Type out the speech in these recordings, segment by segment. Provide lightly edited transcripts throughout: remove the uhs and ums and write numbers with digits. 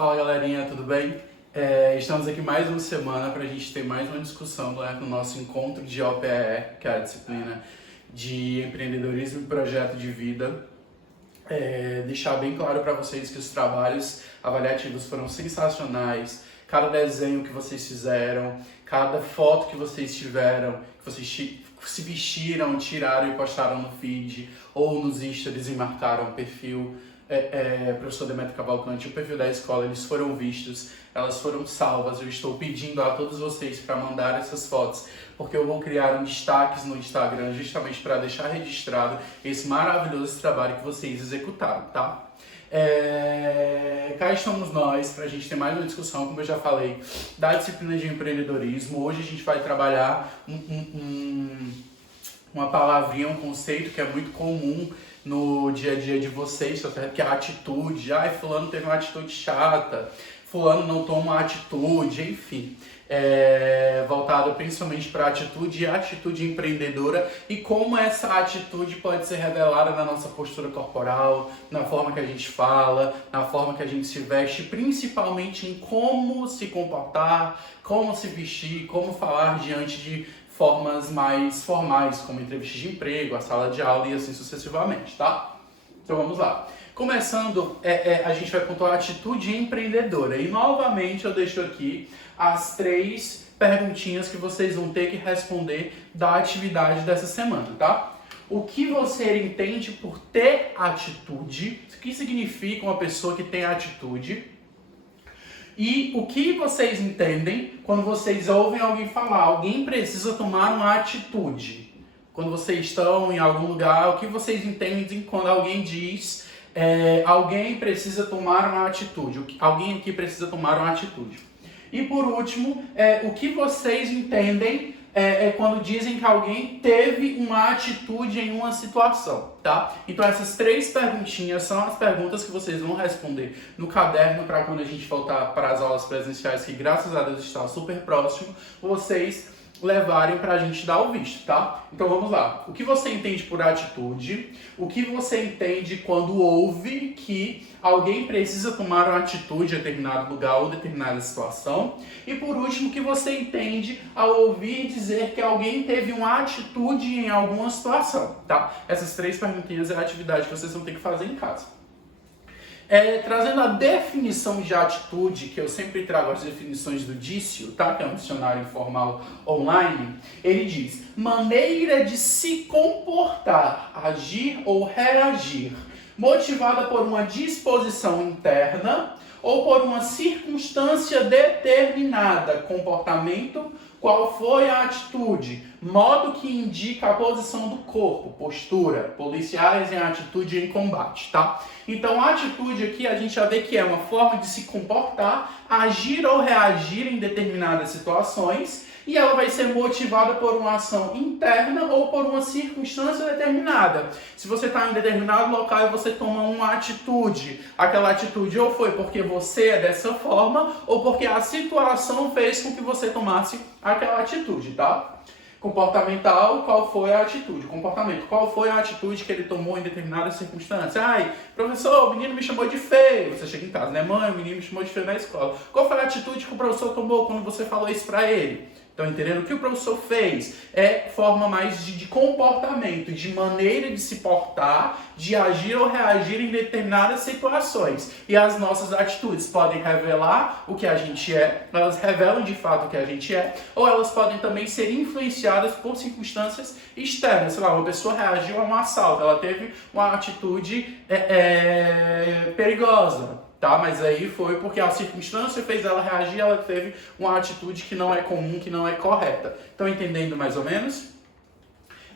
Fala galerinha, tudo bem? Estamos aqui mais uma semana para a gente ter mais uma discussão no nosso encontro de OPE, que é a disciplina de empreendedorismo e projeto de vida. Deixar bem claro para vocês que os trabalhos avaliativos foram sensacionais, cada desenho que vocês fizeram, cada foto que vocês tiveram, que vocês se vestiram, tiraram e postaram no feed ou nos stories e marcaram o perfil professor Demetrio Cavalcante, o perfil da escola, eles foram vistos, elas foram salvas. Eu estou pedindo a todos vocês para mandar essas fotos, porque eu vou criar um destaques no Instagram justamente para deixar registrado esse maravilhoso trabalho que vocês executaram, tá? Cá estamos nós para a gente ter mais uma discussão, como eu já falei, da disciplina de empreendedorismo. Hoje a gente vai trabalhar uma palavrinha, um conceito que é muito comum no dia a dia de vocês, que é a atitude. Ai, fulano teve uma atitude chata, fulano não toma uma atitude, enfim. Voltado principalmente para a atitude e a atitude empreendedora e como essa atitude pode ser revelada na nossa postura corporal, na forma que a gente fala, na forma que a gente se veste, principalmente em como se comportar, como se vestir, como falar diante de formas mais formais, como entrevista de emprego, a sala de aula e assim sucessivamente, tá? Então vamos lá. Começando, a gente vai pontuar a atitude empreendedora. E novamente eu deixo aqui as 3 perguntinhas que vocês vão ter que responder da atividade dessa semana, tá? O que você entende por ter atitude? O que significa uma pessoa que tem atitude? E o que vocês entendem quando vocês ouvem alguém falar, alguém precisa tomar uma atitude? Quando vocês estão em algum lugar, o que vocês entendem quando alguém diz, alguém precisa tomar uma atitude? Alguém aqui precisa tomar uma atitude. E por último, o que vocês entendem quando dizem que alguém teve uma atitude em uma situação, tá? Então essas 3 perguntinhas são as perguntas que vocês vão responder no caderno para quando a gente voltar para as aulas presenciais, que graças a Deus está super próximo, vocês levarem para a gente dar o visto, tá? Então vamos lá. O que você entende por atitude? O que você entende quando ouve que alguém precisa tomar uma atitude em determinado lugar ou determinada situação? E por último, o que você entende ao ouvir dizer que alguém teve uma atitude em alguma situação, tá? Essas 3 perguntinhas é a atividade que vocês vão ter que fazer em casa. Trazendo a definição de atitude, que eu sempre trago as definições do Dício, tá? Que é um dicionário informal online, ele diz: maneira de se comportar, agir ou reagir, motivada por uma disposição interna ou por uma circunstância determinada, comportamento, qual foi a atitude, modo que indica a posição do corpo, postura, policiais em atitude em combate, tá? Então a atitude aqui a gente já vê que é uma forma de se comportar, agir ou reagir em determinadas situações, e ela vai ser motivada por uma ação interna ou por uma circunstância determinada. Se você está em determinado local e você toma uma atitude, aquela atitude ou foi porque você é dessa forma, ou porque a situação fez com que você tomasse aquela atitude, tá? Comportamental, qual foi a atitude? Comportamento, qual foi a atitude que ele tomou em determinada circunstância? Ai, professor, o menino me chamou de feio. Você chega em casa, né? Mãe, o menino me chamou de feio na escola. Qual foi a atitude que o professor tomou quando você falou isso pra ele? Estão entendendo? O que o professor fez é forma mais de comportamento, de maneira de se portar, de agir ou reagir em determinadas situações. E as nossas atitudes podem revelar o que a gente é, elas revelam de fato o que a gente é, ou elas podem também ser influenciadas por circunstâncias externas. Sei lá, uma pessoa reagiu a um assalto, ela teve uma atitude perigosa. Tá? Mas aí foi porque a circunstância fez ela reagir, ela teve uma atitude que não é comum, que não é correta. Estão entendendo mais ou menos?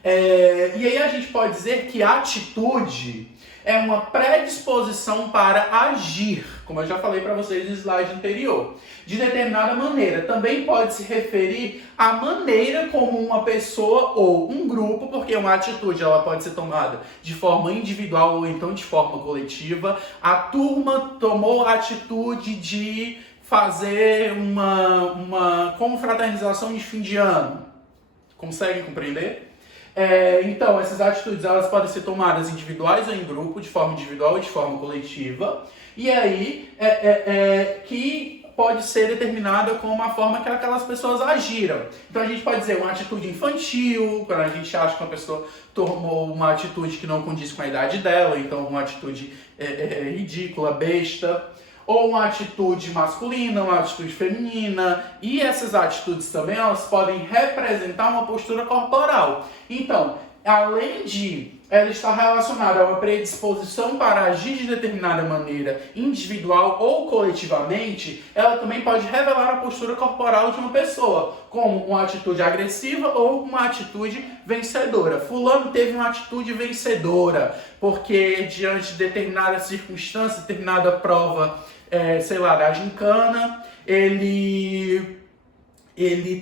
E aí a gente pode dizer que a atitude é uma predisposição para agir, como eu já falei para vocês no slide anterior, de determinada maneira. Também pode se referir à maneira como uma pessoa ou um grupo, porque uma atitude ela pode ser tomada de forma individual ou então de forma coletiva. A turma tomou a atitude de fazer uma confraternização de fim de ano. Conseguem compreender? Então, essas atitudes elas podem ser tomadas individuais ou em grupo, de forma individual ou de forma coletiva, e aí que pode ser determinada como a forma que aquelas pessoas agiram. Então a gente pode dizer uma atitude infantil, quando a gente acha que uma pessoa tomou uma atitude que não condiz com a idade dela, então uma atitude ridícula, besta, ou uma atitude masculina, uma atitude feminina, e essas atitudes também elas podem representar uma postura corporal. Então, além de ela estar relacionada a uma predisposição para agir de determinada maneira, individual ou coletivamente, ela também pode revelar a postura corporal de uma pessoa, como uma atitude agressiva ou uma atitude vencedora. Fulano teve uma atitude vencedora, porque diante de determinada circunstância, determinada prova, da gincana, ele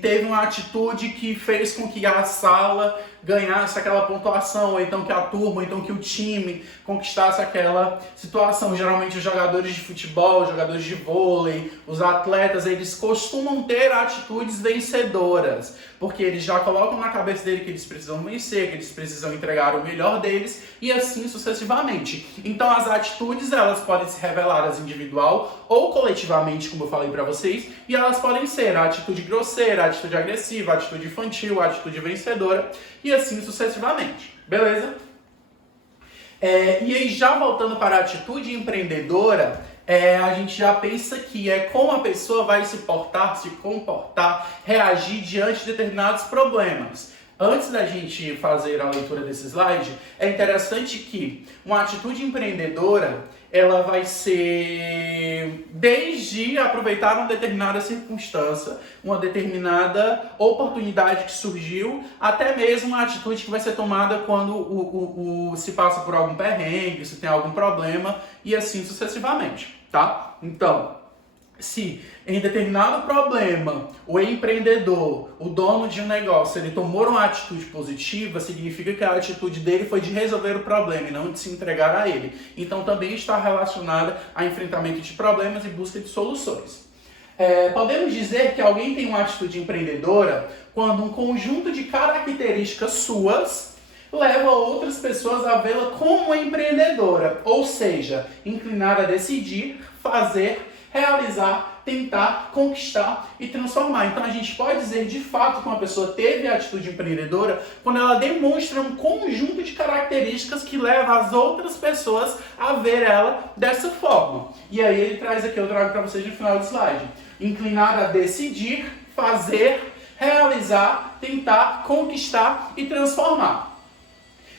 teve uma atitude que fez com que a sala ganhasse aquela pontuação, ou então que a turma, ou então que o time conquistasse aquela situação. Geralmente os jogadores de futebol, os jogadores de vôlei, os atletas, eles costumam ter atitudes vencedoras, porque eles já colocam na cabeça dele que eles precisam vencer, que eles precisam entregar o melhor deles, e assim sucessivamente. Então as atitudes, elas podem ser reveladas individual ou coletivamente, como eu falei para vocês, e elas podem ser a atitude grosseira, a atitude agressiva, a atitude infantil, a atitude vencedora, e assim sucessivamente. Beleza? E aí, já voltando para a atitude empreendedora, a gente já pensa que é como a pessoa vai se portar, se comportar, reagir diante de determinados problemas. Antes da gente fazer a leitura desse slide, é interessante que uma atitude empreendedora, ela vai ser desde aproveitar uma determinada circunstância, uma determinada oportunidade que surgiu, até mesmo uma atitude que vai ser tomada quando se passa por algum perrengue, se tem algum problema, e assim sucessivamente, tá? Então, se em determinado problema o empreendedor, o dono de um negócio, ele tomou uma atitude positiva, significa que a atitude dele foi de resolver o problema e não de se entregar a ele. Então também está relacionada a enfrentamento de problemas e busca de soluções. Podemos dizer que alguém tem uma atitude empreendedora quando um conjunto de características suas leva outras pessoas a vê-la como empreendedora, ou seja, inclinada a decidir, fazer, realizar, tentar, conquistar e transformar. Então a gente pode dizer de fato que uma pessoa teve a atitude empreendedora quando ela demonstra um conjunto de características que leva as outras pessoas a ver ela dessa forma. E aí ele traz aqui, eu trago para vocês no final do slide. Inclinada a decidir, fazer, realizar, tentar, conquistar e transformar.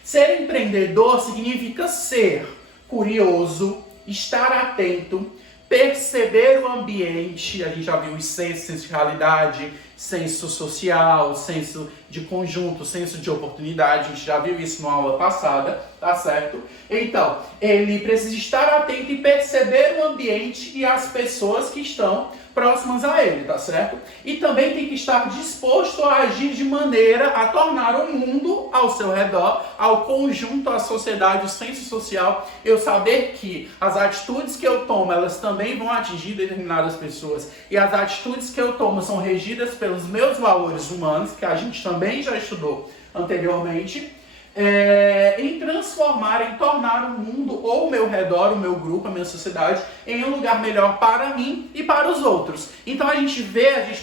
Ser empreendedor significa ser curioso, estar atento, perceber o ambiente, a gente já viu os senso de realidade, senso social, senso de conjunto, senso de oportunidade, a gente já viu isso na aula passada, tá certo? Então, ele precisa estar atento e perceber o ambiente e as pessoas que estão próximas a ele, tá certo? E também tem que estar disposto a agir de maneira a tornar o mundo ao seu redor, ao conjunto, à sociedade, o senso social, eu saber que as atitudes que eu tomo, elas também vão atingir determinadas pessoas, e as atitudes que eu tomo são regidas pelos meus valores humanos, que a gente também já estudou anteriormente, em transformar, em tornar o mundo ou o meu redor, o meu grupo, a minha sociedade, em um lugar melhor para mim e para os outros. Então a gente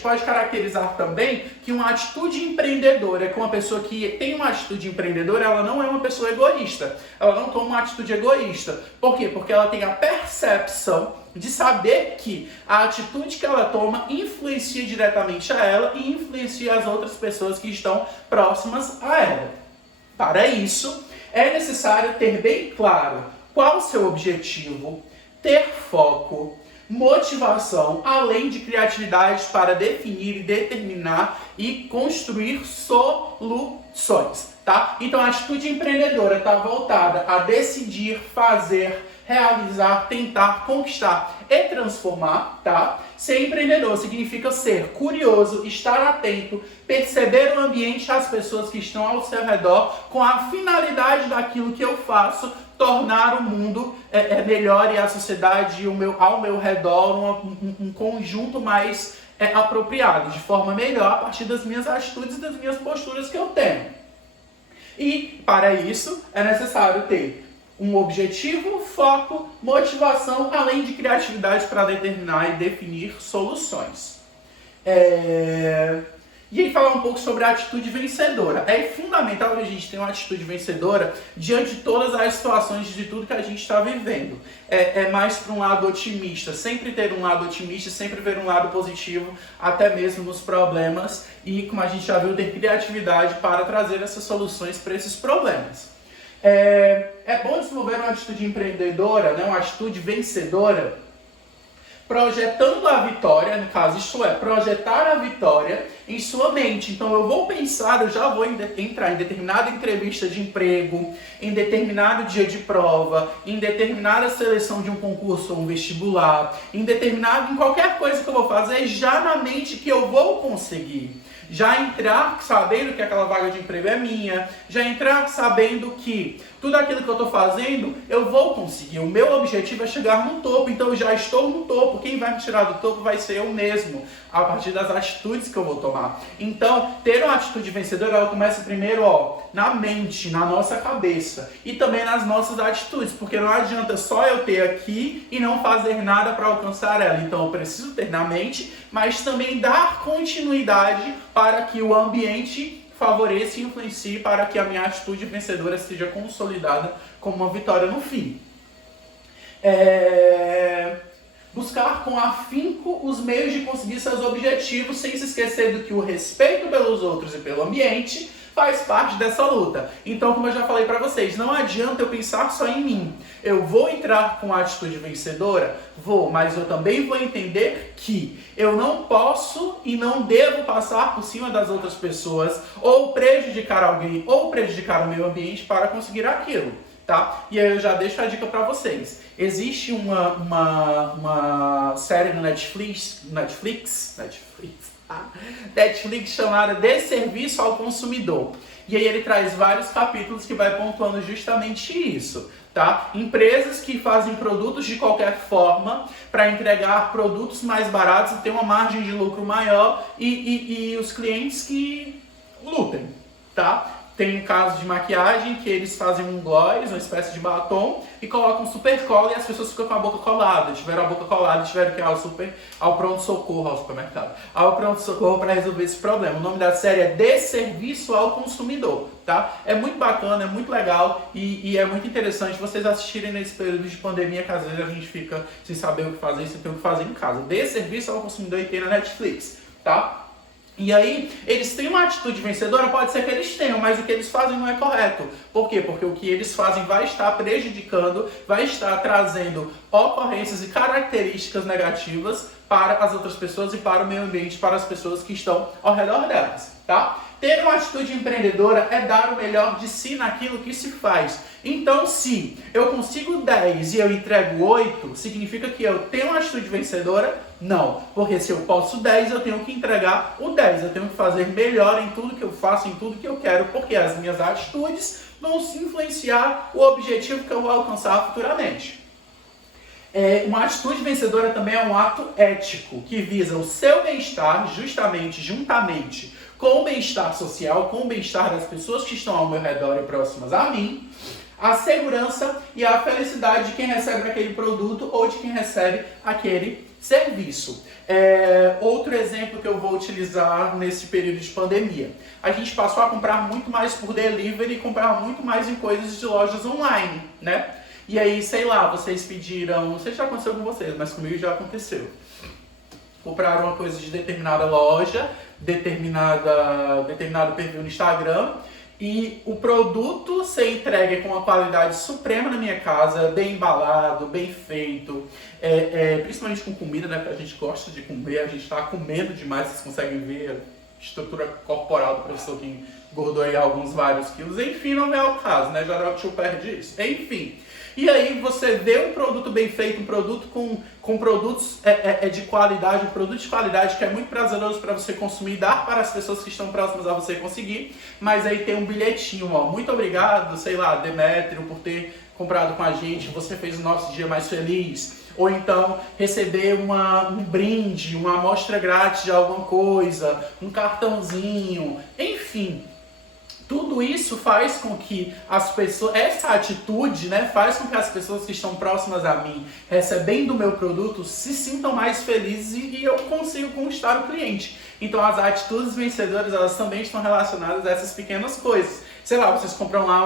pode caracterizar também que uma atitude empreendedora, que uma pessoa que tem uma atitude empreendedora, ela não é uma pessoa egoísta, ela não toma uma atitude egoísta. Por quê? Porque ela tem a percepção de saber que a atitude que ela toma influencia diretamente a ela e influencia as outras pessoas que estão próximas a ela. Para isso, é necessário ter bem claro qual o seu objetivo, ter foco, motivação, além de criatividade para definir e determinar e construir soluções, tá? Então a atitude empreendedora está voltada a decidir, fazer, realizar, tentar, conquistar e transformar, tá? Ser empreendedor significa ser curioso, estar atento, perceber o ambiente e as pessoas que estão ao seu redor com a finalidade daquilo que eu faço, tornar o mundo melhor e a sociedade ao meu redor um conjunto mais apropriado, de forma melhor a partir das minhas atitudes e das minhas posturas que eu tenho. E, para isso, é necessário ter um objetivo, foco, motivação, além de criatividade para determinar e definir soluções. E aí falar um pouco sobre a atitude vencedora. É fundamental que a gente tenha uma atitude vencedora diante de todas as situações, de tudo que a gente está vivendo. É mais para um lado otimista, sempre ter um lado otimista, sempre ver um lado positivo, até mesmo nos problemas. E, como a gente já viu, ter criatividade para trazer essas soluções para esses problemas. É bom desenvolver uma atitude empreendedora, né, uma atitude vencedora, projetando a vitória, no caso, isto é, projetar a vitória em sua mente. Então eu vou pensar, eu já vou entrar em determinada entrevista de emprego, em determinado dia de prova, em determinada seleção de um concurso ou um vestibular, em qualquer coisa que eu vou fazer, já na mente que eu vou conseguir. Já entrar sabendo que aquela vaga de emprego é minha, já entrar sabendo que tudo aquilo que eu estou fazendo, eu vou conseguir. O meu objetivo é chegar no topo, então eu já estou no topo. Quem vai me tirar do topo vai ser eu mesmo, a partir das atitudes que eu vou tomar. Então, ter uma atitude vencedora, ela começa primeiro, na mente, na nossa cabeça e também nas nossas atitudes, porque não adianta só eu ter aqui e não fazer nada para alcançar ela. Então, eu preciso ter na mente, mas também dar continuidade para que o ambiente favoreça e influencie para que a minha atitude vencedora seja consolidada como uma vitória no fim. Buscar com afinco os meios de conseguir seus objetivos, sem se esquecer do que o respeito pelos outros e pelo ambiente faz parte dessa luta. Então, como eu já falei para vocês, não adianta eu pensar só em mim. Eu vou entrar com a atitude vencedora? Vou, mas eu também vou entender que eu não posso e não devo passar por cima das outras pessoas, ou prejudicar alguém, ou prejudicar o meio ambiente para conseguir aquilo. Tá? E aí eu já deixo a dica para vocês. Existe uma série no Netflix chamada Desserviço ao Consumidor. E aí ele traz vários capítulos que vai pontuando justamente isso. Tá? Empresas que fazem produtos de qualquer forma para entregar produtos mais baratos e ter uma margem de lucro maior e os clientes que lutem. Tá? Tem um caso de maquiagem que eles fazem um gloss, uma espécie de batom, e colocam super cola e as pessoas ficam com a boca colada. Tiveram a boca colada, tiveram que ir ao pronto-socorro, ao supermercado. Ao pronto-socorro para resolver esse problema. O nome da série é Desserviço ao Consumidor. Tá? É muito bacana, é muito legal e é muito interessante vocês assistirem nesse período de pandemia, que às vezes a gente fica sem saber o que fazer, sem ter o que fazer em casa. Desserviço ao Consumidor e tem na Netflix. Tá? E aí, eles têm uma atitude vencedora, pode ser que eles tenham, mas o que eles fazem não é correto. Por quê? Porque o que eles fazem vai estar prejudicando, vai estar trazendo ocorrências e características negativas para as outras pessoas e para o meio ambiente, para as pessoas que estão ao redor delas, tá? Ter uma atitude empreendedora é dar o melhor de si naquilo que se faz. Então, se eu consigo 10 e eu entrego 8, significa que eu tenho uma atitude vencedora? Não, porque se eu posso 10, eu tenho que entregar o 10. Eu tenho que fazer melhor em tudo que eu faço, em tudo que eu quero, porque as minhas atitudes vão influenciar o objetivo que eu vou alcançar futuramente. Uma atitude vencedora também é um ato ético, que visa o seu bem-estar, justamente, juntamente com o bem-estar social, com o bem-estar das pessoas que estão ao meu redor e próximas a mim, a segurança e a felicidade de quem recebe aquele produto ou de quem recebe aquele serviço. Outro exemplo que eu vou utilizar nesse período de pandemia. A gente passou a comprar muito mais por delivery e comprar muito mais em coisas de lojas online, né? E aí, sei lá, vocês pediram, não sei se já aconteceu com vocês, mas comigo já aconteceu. Compraram uma coisa de determinada loja, determinado perfil no Instagram, e o produto ser entregue com uma qualidade suprema na minha casa, bem embalado, bem feito, principalmente com comida, né? Porque a gente gosta de comer, a gente está comendo demais, vocês conseguem ver a estrutura corporal do professor que engordou aí vários quilos. Enfim, não é o caso, né? Já o tio perde isso. Enfim. E aí você vê um produto bem feito, um produto com produtos de qualidade, um produto de qualidade que é muito prazeroso para você consumir e dar para as pessoas que estão próximas a você conseguir, mas aí tem um bilhetinho, ó, muito obrigado, sei lá, Demétrio, por ter comprado com a gente, você fez o nosso dia mais feliz. Ou então receber um brinde, uma amostra grátis de alguma coisa, um cartãozinho, enfim. Tudo isso faz com que as pessoas, essa atitude, né, faz com que as pessoas que estão próximas a mim, recebendo o meu produto, se sintam mais felizes e eu consigo conquistar o cliente. Então as atitudes vencedoras, elas também estão relacionadas a essas pequenas coisas. Sei lá, vocês compram lá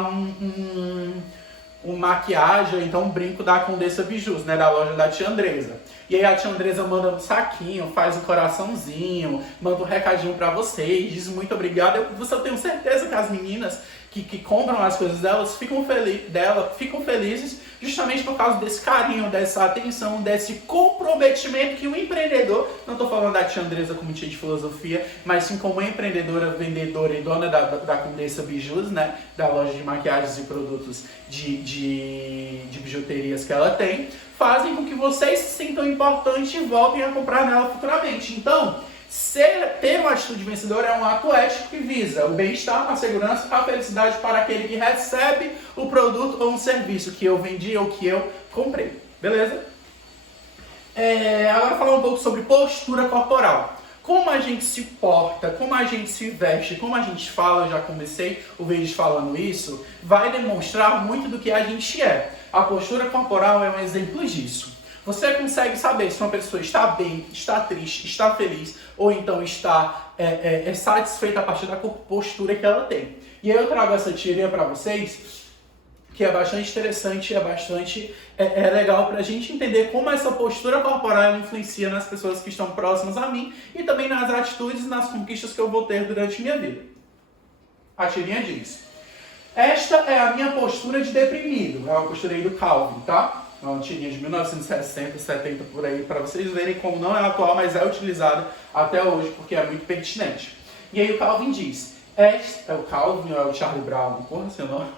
um maquiagem, então um brinco da Condessa Bijus, né, da loja da tia Andresa. E aí a tia Andresa manda um saquinho, faz um coraçãozinho, manda um recadinho pra vocês, diz muito obrigado. Eu tenho certeza que as meninas que compram as coisas delas ficam felizes justamente por causa desse carinho, dessa atenção, desse comprometimento que o empreendedor, não estou falando da tia Andresa como tia de filosofia, mas sim como empreendedora, vendedora e dona da Condessa Bijus, né, da loja de maquiagens e produtos de bijuterias que ela tem, fazem com que vocês se sintam importantes e voltem a comprar nela futuramente. Então, ter uma atitude vencedora é um ato ético que visa o bem-estar, a segurança, a felicidade para aquele que recebe o produto ou um serviço que eu vendi ou que eu comprei. Beleza? Agora falar um pouco sobre postura corporal. Como a gente se porta, como a gente se veste, como a gente fala, eu já comecei o vídeo falando isso, vai demonstrar muito do que a gente é. A postura corporal é um exemplo disso. Você consegue saber se uma pessoa está bem, está triste, está feliz ou então está satisfeita a partir da postura que ela tem. E aí eu trago essa teoria para vocês, que é bastante interessante, é legal para a gente entender como essa postura corporal influencia nas pessoas que estão próximas a mim e também nas atitudes e nas conquistas que eu vou ter durante minha vida. A tirinha diz: esta é a minha postura de deprimido. É uma postura aí do Calvin, tá? É uma tirinha de 1960, 70 por aí, para vocês verem como não é atual, mas é utilizada até hoje, porque é muito pertinente. E aí o Calvin diz, é o Calvin ou é o Charlie Brown? Porra, seu nome?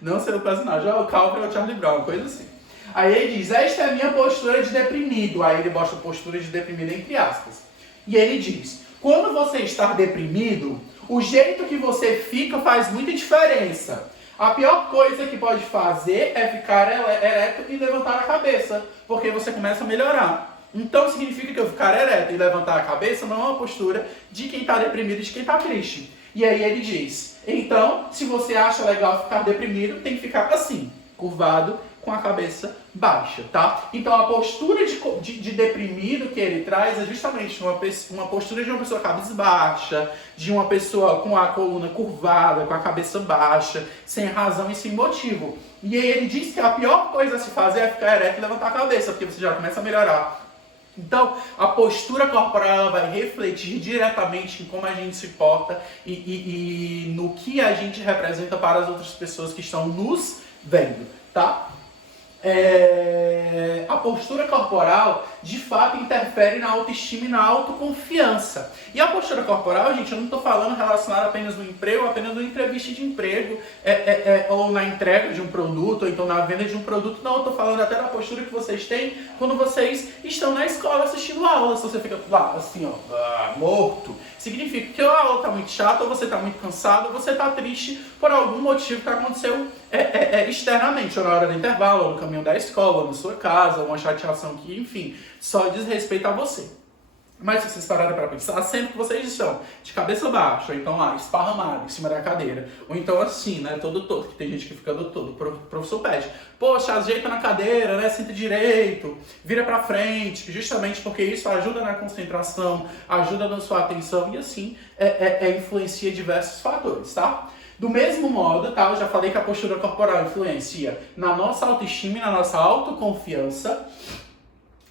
Não sei o personagem, é o Calvin ou é o Charlie Brown, coisa assim. Aí ele diz, esta é a minha postura de deprimido. Aí ele mostra postura de deprimido entre aspas. E ele diz, quando você está deprimido, o jeito que você fica faz muita diferença. A pior coisa que pode fazer é ficar ereto e levantar a cabeça, porque você começa a melhorar. Então significa que eu ficar ereto e levantar a cabeça não é uma postura de quem está deprimido e de quem está triste. E aí ele diz, então, se você acha legal ficar deprimido, tem que ficar assim, curvado, com a cabeça baixa, tá? Então a postura de deprimido que ele traz é justamente uma postura de uma pessoa cabisbaixa, de uma pessoa com a coluna curvada, com a cabeça baixa, sem razão e sem motivo. E aí ele diz que a pior coisa a se fazer é ficar ereto e levantar a cabeça, porque você já começa a melhorar. Então, a postura corporal vai refletir diretamente em como a gente se porta e no que a gente representa para as outras pessoas que estão nos vendo, tá? A postura corporal, de fato, interfere na autoestima e na autoconfiança. E a postura corporal, gente, eu não estou falando relacionada apenas no emprego, apenas na entrevista de emprego, ou na entrega de um produto, ou então na venda de um produto. Não, eu estou falando até da postura que vocês têm quando vocês estão na escola assistindo aula. Se você fica lá, assim, ó, morto, significa que ou a aula está muito chata, ou você está muito cansado, ou você está triste por algum motivo que aconteceu externamente, ou na hora do intervalo, ou no caminho da escola, ou na sua casa, ou uma chateação que, enfim, só diz respeito a você. Mas se vocês pararem para pensar, sempre que vocês estão de cabeça baixa, ou então lá, esparramado em cima da cadeira, ou então assim, né, todo torto, que tem gente que fica do todo, o professor pede, poxa, ajeita na cadeira, né, senta direito, vira para frente, justamente porque isso ajuda na concentração, ajuda na sua atenção e assim, influencia diversos fatores, tá? Do mesmo modo, tá, eu já falei que a postura corporal influencia na nossa autoestima e na nossa autoconfiança.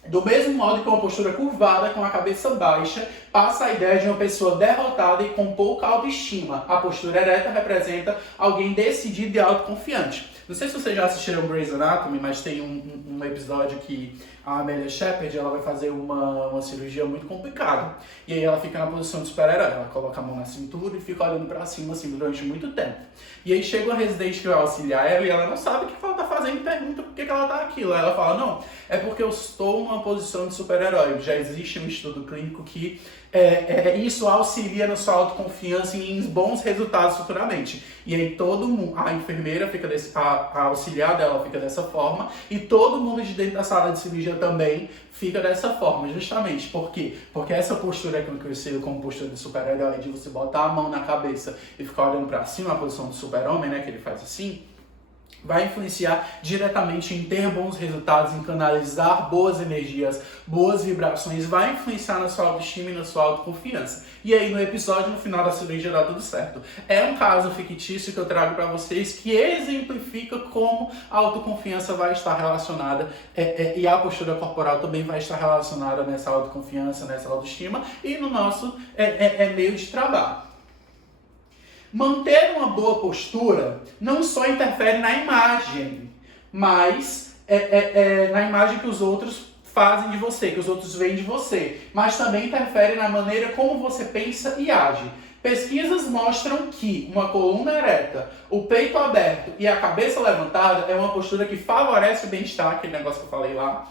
Do mesmo modo que uma postura curvada, com a cabeça baixa, passa a ideia de uma pessoa derrotada e com pouca autoestima. A postura ereta representa alguém decidido e autoconfiante. Não sei se vocês já assistiram Grey's Anatomy, mas tem um episódio que a Amelia Shepard ela vai fazer uma cirurgia muito complicada. E aí ela fica na posição de super-herói. Ela coloca a mão na cintura e fica olhando pra cima assim durante muito tempo. E aí chega uma residente que vai auxiliar ela e ela não sabe o que ela tá tá fazendo e pergunta por que ela tá aquilo. Aí ela fala, não, é porque eu estou numa posição de super-herói. Já existe um estudo clínico que isso auxilia na sua autoconfiança e em bons resultados futuramente. E aí todo mundo, a enfermeira fica a auxiliar dela fica dessa forma e todo mundo de dentro da sala de cirurgia também fica dessa forma, justamente. Por quê? Porque essa postura que eu conheci como postura de super-herói, de você botar a mão na cabeça e ficar olhando pra cima, a posição do super-homem, né, que ele faz assim, vai influenciar diretamente em ter bons resultados, em canalizar boas energias, boas vibrações, vai influenciar na sua autoestima e na sua autoconfiança. E aí no episódio, no final da cirurgia, dá tudo certo. É um caso fictício que eu trago para vocês que exemplifica como a autoconfiança vai estar relacionada e a postura corporal também vai estar relacionada nessa autoconfiança, nessa autoestima e no nosso meio de trabalho. Manter uma boa postura não só interfere na imagem, mas na imagem que os outros fazem de você, que os outros veem de você, mas também interfere na maneira como você pensa e age. Pesquisas mostram que uma coluna ereta, o peito aberto e a cabeça levantada é uma postura que favorece o bem-estar, aquele negócio que eu falei lá,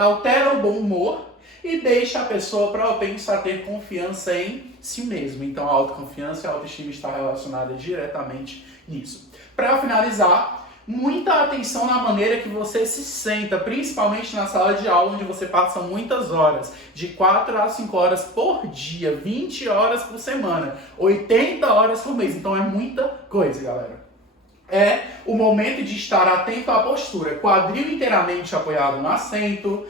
altera o bom humor, e deixa a pessoa propensa a ter confiança em si mesma. Então a autoconfiança e a autoestima está relacionada diretamente nisso. Para finalizar, muita atenção na maneira que você se senta, principalmente na sala de aula, onde você passa muitas horas, de 4 a 5 horas por dia, 20 horas por semana, 80 horas por mês. Então é muita coisa, galera. É o momento de estar atento à postura, quadril inteiramente apoiado no assento,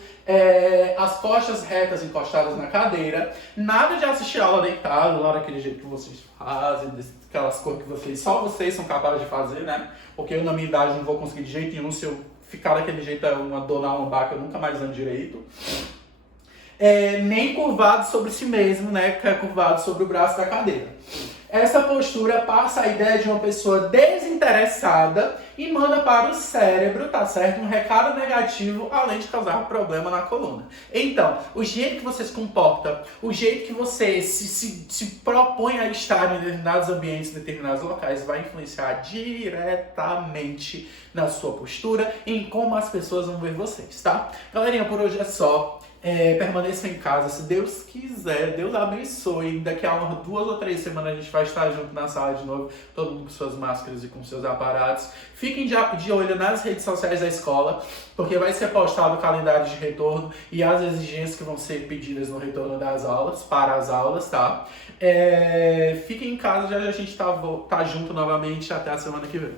as costas retas encostadas na cadeira, nada de assistir aula deitado, lá daquele jeito que vocês fazem, aquelas coisas que só vocês são capazes de fazer, né? Porque eu na minha idade não vou conseguir de jeito nenhum, se eu ficar daquele jeito é uma dor na lombar que eu nunca mais ando direito. Nem curvado sobre si mesmo, né? Que é curvado sobre o braço da cadeira. Essa postura passa a ideia de uma pessoa desinteressada e manda para o cérebro, tá certo? Um recado negativo, além de causar problema na coluna. Então, o jeito que você se comporta, o jeito que você se propõe a estar em determinados ambientes, em determinados locais, vai influenciar diretamente na sua postura e em como as pessoas vão ver vocês, tá? Galerinha, por hoje é só. Permaneça em casa, se Deus quiser, Deus abençoe. Daqui a umas 2 ou 3 semanas a gente vai estar junto na sala de novo, todo mundo com suas máscaras e com seus aparatos. Fiquem de olho nas redes sociais da escola, porque vai ser postado o calendário de retorno e as exigências que vão ser pedidas no retorno das aulas, para as aulas, tá? Fiquem em casa, já a gente tá junto novamente, até a semana que vem.